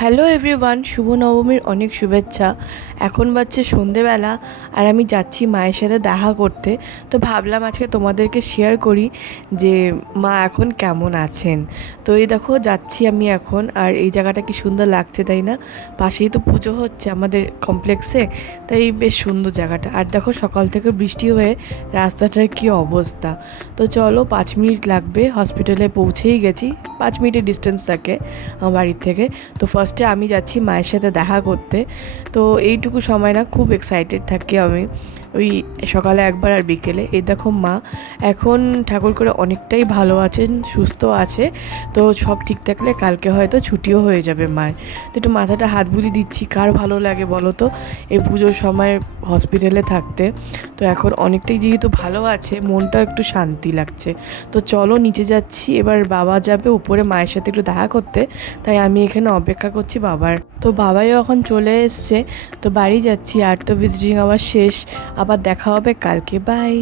Hello everyone, শুভ নবমীর অনেক শুভেচ্ছা। এখন বাজছে সন্ধেবেলা আর আমি যাচ্ছি মায়ের সাথে দেখা করতে। তো ভাবলাম আজকে তোমাদেরকে শেয়ার করি যে মা এখন কেমন আছেন। তো এই দেখো যাচ্ছি আমি এখন, আর এই জায়গাটা কি সুন্দর লাগছে তাই না? পাশেই তো পুজো হচ্ছে আমাদের কমপ্লেক্সে, তাই বেশ সুন্দর জায়গাটা। আর দেখো সকাল থেকে বৃষ্টি হয়ে রাস্তাটার কী অবস্থা। তো চলো, 5 মিনিট লাগবে, হসপিটালে পৌঁছেই গেছি। 5 মিনিটের ডিস্টেন্স থাকে আমার বাড়ির থেকে। তো ফার্স্টে আমি যাচ্ছি মায়ের সাথে দেখা করতে। তো এইটুকু সময় না খুব এক্সাইটেড থাকি আমি, ওই সকালে একবার আর বিকেলে। এই দেখো মা এখন ঠাকুর করে অনেকটাই ভালো আছেন, সুস্থ আছে। তো সব ঠিক থাকলে কালকে হয়তো ছুটিও হয়ে যাবে মায়ের। তো একটু মাথাটা হাত বুলিয়ে দিচ্ছি। কার ভালো লাগে বলো তো এই পুজোর সময় হসপিটালে থাকতে। তো এখন অনেকটাই যেহেতু ভালো আছে, মনটাও একটু শান্তি লাগছে। তো চলো নিচে যাচ্ছি, এবার বাবা যাবে উপরে মায়ের সাথে একটু দেখা করতে, তাই আমি এখানে অপেক্ষা করছি বাবার। তো বাবাইও এখন চলে এসছে। তো বাড়ি যাচ্ছি, আর তো ভিজিটিং আওয়ার শেষ। আবার দেখা হবে কালকে, বাই।